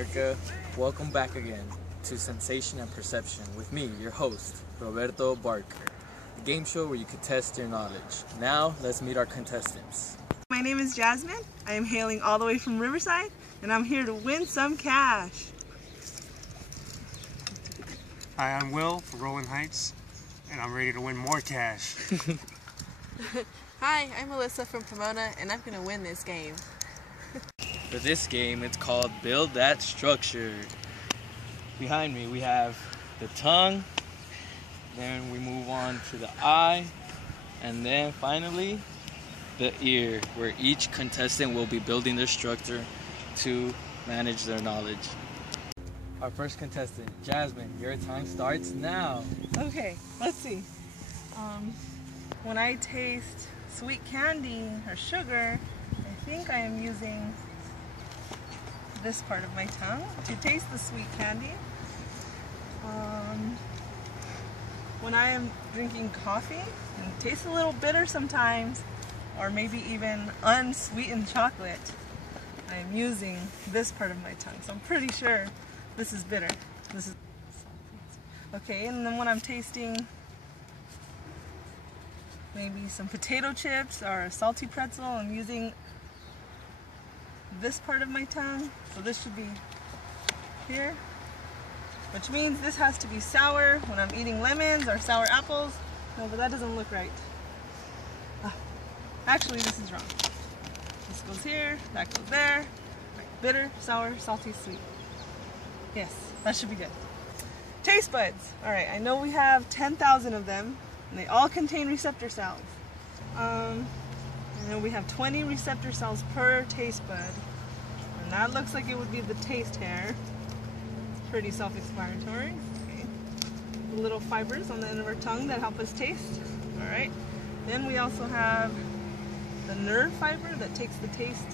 America. Welcome back again to Sensation and Perception with me, your host, Roberto Barker, a game show where you can test your knowledge. Now, let's meet our contestants. My name is Jasmine. I am hailing all the way from Riverside, and I'm here to win some cash. Hi, I'm Will from Rolling Heights, and I'm ready to win more cash. Hi, I'm Melissa from Pomona, and I'm going to win this game. For this game, it's called Build That Structure. Behind me, we have the tongue, then we move on to the eye, and then finally, the ear, where each contestant will be building their structure to manage their knowledge. Our first contestant, Jasmine, your time starts now. Okay, let's see. When I taste sweet candy or sugar, I think I am using this part of my tongue to taste the sweet candy. When I am drinking coffee, and it tastes a little bitter sometimes, or maybe even unsweetened chocolate, I am using this part of my tongue. So I'm pretty sure this is bitter. This is okay. And then when I'm tasting maybe some potato chips or a salty pretzel, I'm using this part of my tongue. So this should be here, which means this has to be sour when I'm eating lemons or sour apples. No, but that doesn't look right. Actually, this is wrong. This goes here, that goes there. Bitter, sour, salty, sweet. Yes, that should be good. Taste buds. All right, I know we have 10,000 of them, and they all contain receptor cells. I know we have 20 receptor cells per taste bud, and that looks like it would be the taste hair. Pretty self-explanatory. Okay. The little fibers on the end of our tongue that help us taste. All right. Then we also have the nerve fiber that takes the taste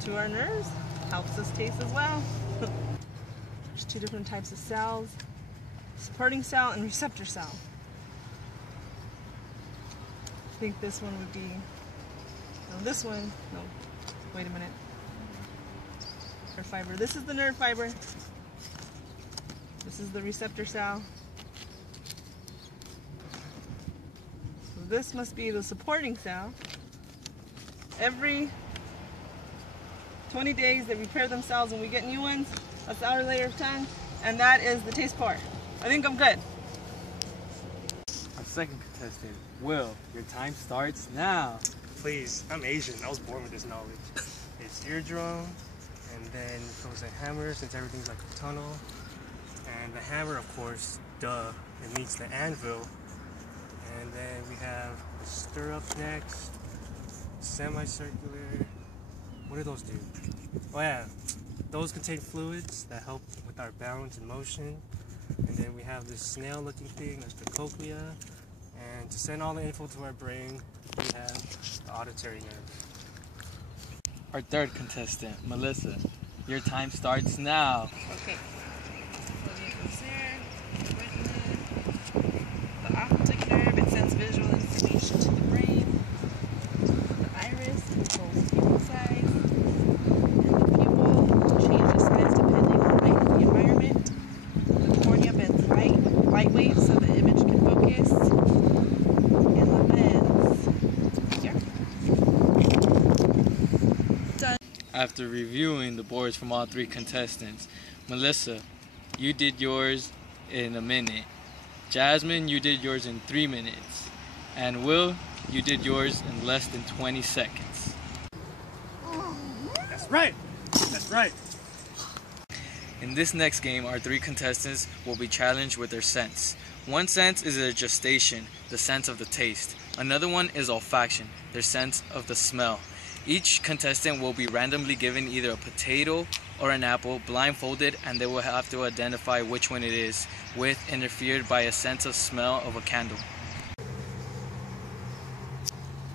to our nerves, helps us taste as well. There's two different types of cells, supporting cell and receptor cell. I think this one would be, no, this one, no, wait a minute. Nerve fiber, this is the nerve fiber. This is the receptor cell. So this must be the supporting cell. Every 20 days they repair themselves and we get new ones. That's the outer layer of tongue, and that is the taste part. I think I'm good. Our second contestant, Will, your time starts now. Please, I'm Asian. I was born with this knowledge. It's eardrum, and then goes a hammer, since everything's like a tunnel. And the hammer, of course, duh, it meets the anvil. And then we have the stirrup next, semicircular. What do those do? Oh yeah, those contain fluids that help with our balance and motion. And then we have this snail-looking thing, that's the cochlea. And to send all the info to our brain, we have the auditory nerve. Our third contestant, Melissa, your time starts now. Okay. So you can see the retina, the optic nerve, it sends visual information to the brain. The iris controls pupil size. And the pupil will change the size depending on the environment. The cornea bends light waves so the image can focus. And the lens here. Done. After reviewing the boards from all three contestants, Melissa, you did yours in a minute. Jasmine, you did yours in 3 minutes. And Will, you did yours in less than 20 seconds. That's right! That's right! In this next game, our three contestants will be challenged with their sense. One sense is their gestation, the sense of the taste. Another one is olfaction, their sense of the smell. Each contestant will be randomly given either a potato or an apple, blindfolded, and they will have to identify which one it is, with interfered by a sense of smell of a candle.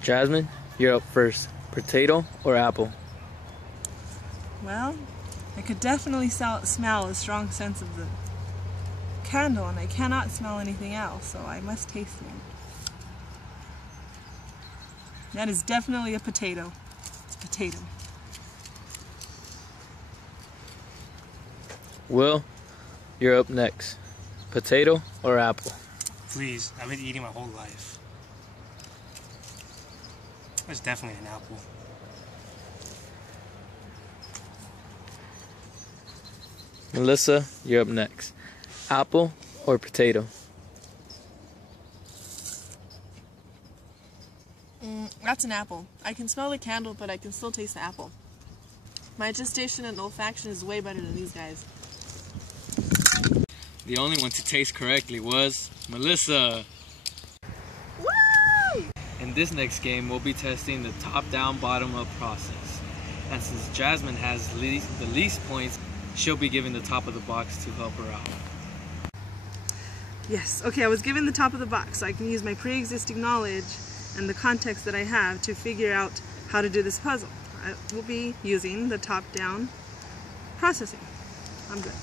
Jasmine, you're up first. Potato or apple? Well, I could definitely smell a strong sense of the candle, and I cannot smell anything else, so I must taste it. That is definitely a potato. It's a potato. Will, you're up next. Potato or apple? Please, I've been eating my whole life. It's definitely an apple. Melissa, you're up next. Apple or potato? That's an apple. I can smell the candle, but I can still taste the apple. My gestation and olfaction is way better than these guys. The only one to taste correctly was Melissa. Woo! In this next game, we'll be testing the top-down, bottom-up process. And since Jasmine has the least points, she'll be given the top of the box to help her out. Yes, okay, I was given the top of the box, so I can use my pre-existing knowledge and the context that I have to figure out how to do this puzzle. I will be using the top-down processing. I'm good.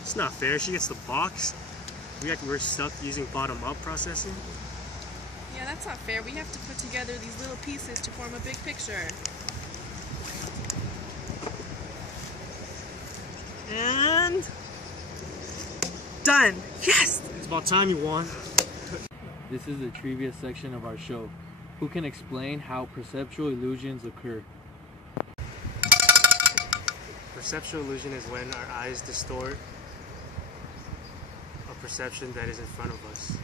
It's not fair. She gets the box. We're stuck using bottom-up processing. Yeah, that's not fair. We have to put together these little pieces to form a big picture. And done. Yes! It's about time you won. This is the trivia section of our show. Who can explain how perceptual illusions occur? Perceptual illusion is when our eyes distort a perception that is in front of us.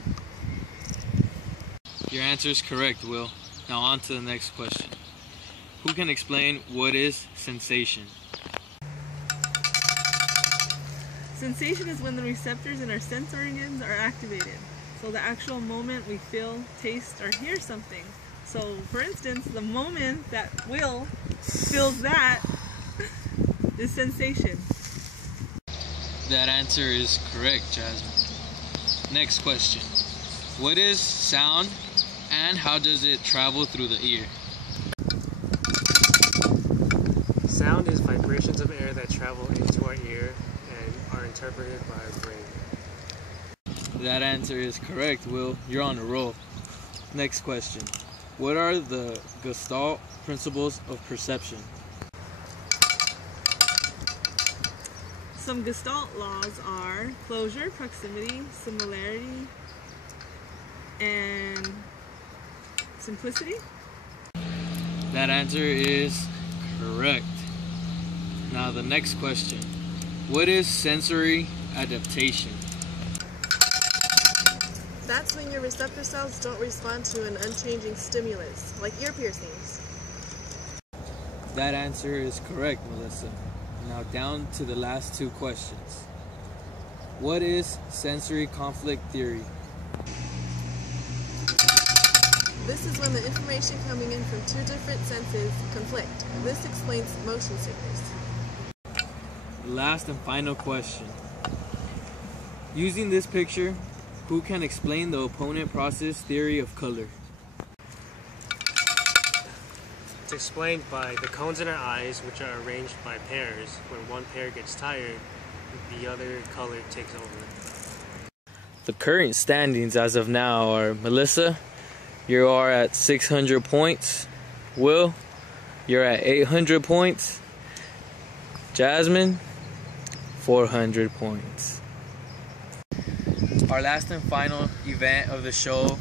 Your answer is correct, Will. Now on to the next question. Who can explain what is sensation? Sensation is when the receptors in our sense organs are activated. So the actual moment we feel, taste, or hear something. So for instance, the moment that Will feels that is sensation. That answer is correct, Jasmine. Next question. What is sound and how does it travel through the ear? Sound is vibrations of air that travel into our ear and are interpreted by our brain. That answer is correct, Will. You're on a roll. Next question. What are the Gestalt principles of perception? Some Gestalt laws are closure, proximity, similarity, and simplicity. That answer is correct. Now the next question. What is sensory adaptation? That's when your receptor cells don't respond to an unchanging stimulus, like ear piercings. That answer is correct, Melissa. Now down to the last two questions. What is sensory conflict theory? This is when the information coming in from two different senses conflict. This explains motion sickness. The last and final question. Using this picture, who can explain the opponent process theory of color? It's explained by the cones in our eyes, which are arranged by pairs. When one pair gets tired, the other color takes over. The current standings as of now are Melissa, you are at 600 points. Will, you're at 800 points. Jasmine, 400 points. Our last and final event of the show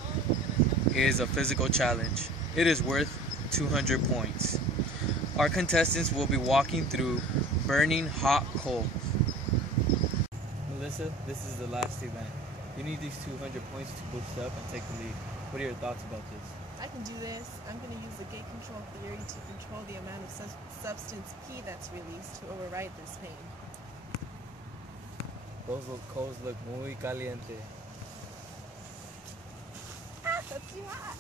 is a physical challenge. It is worth 200 points. Our contestants will be walking through burning hot coals. Melissa, this is the last event. You need these 200 points to boost up and take the lead. What are your thoughts about this? I can do this. I'm going to use the gate control theory to control the amount of substance P that's released to override this pain. Those coals look muy caliente. Ah, that's too hot.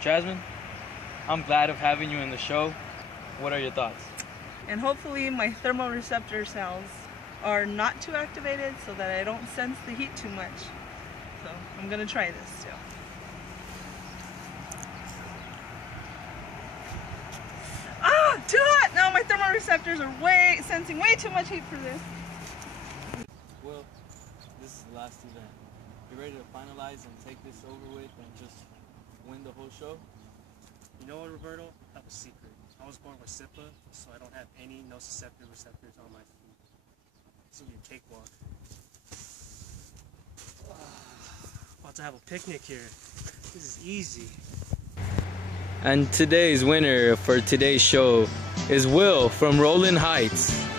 Jasmine, I'm glad of having you in the show. What are your thoughts? And hopefully my thermoreceptor cells are not too activated so that I don't sense the heat too much. So I'm gonna try this still. Ah, too hot! No, my thermoreceptors are sensing way too much heat for this. Well, this is the last event. You ready to finalize and take this over with and just win the whole show? You know what, Roberto? I have a secret. I was born with SIPA, so I don't have any nociceptive receptors on my feet. This will be a cakewalk. About to have a picnic here. This is easy. And today's winner for today's show is Will from Rolling Heights.